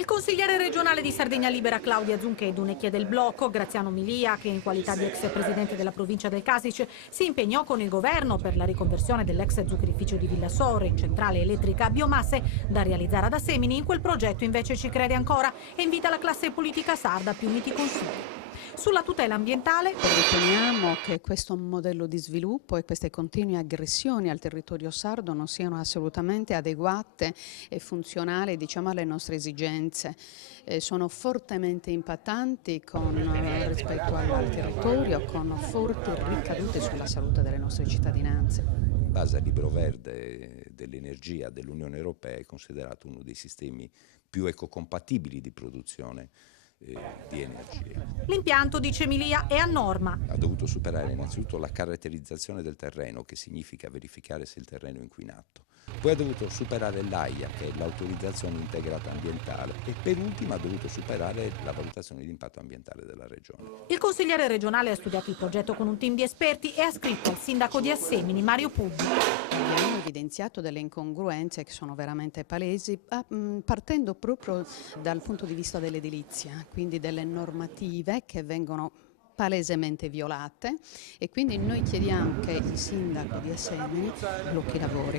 Il consigliere regionale di Sardegna Libera Claudia Zunchedu ne chiede il blocco. Graziano Milia, che in qualità di ex presidente della provincia del Casice si impegnò con il governo per la riconversione dell'ex zuccherificio di Villasoro in centrale elettrica a biomasse da realizzare ad Assemini, in quel progetto invece ci crede ancora e invita la classe politica sarda a più uniti consigli. Sulla tutela ambientale riteniamo che questo modello di sviluppo e queste continue aggressioni al territorio sardo non siano assolutamente adeguate e funzionali, diciamo, alle nostre esigenze. Sono fortemente impattanti rispetto al territorio, con forti ricadute sulla salute delle nostre cittadinanze. In base al libro verde dell'energia dell'Unione Europea è considerato uno dei sistemi più ecocompatibili di produzione di energia. L'impianto, dice Milia, è a norma. Ha dovuto superare innanzitutto la caratterizzazione del terreno, che significa verificare se il terreno è inquinato. Poi ha dovuto superare l'AIA, che è l'autorizzazione integrata ambientale, e per ultimo ha dovuto superare la valutazione di impatto ambientale della regione. Il consigliere regionale ha studiato il progetto con un team di esperti e ha scritto al sindaco di Assemini, Mario Pubbi. Abbiamo evidenziato delle incongruenze che sono veramente palesi, partendo proprio dal punto di vista dell'edilizia, quindi delle normative che vengono palesemente violate, e quindi noi chiediamo che il sindaco di Assemini blocchi i lavori.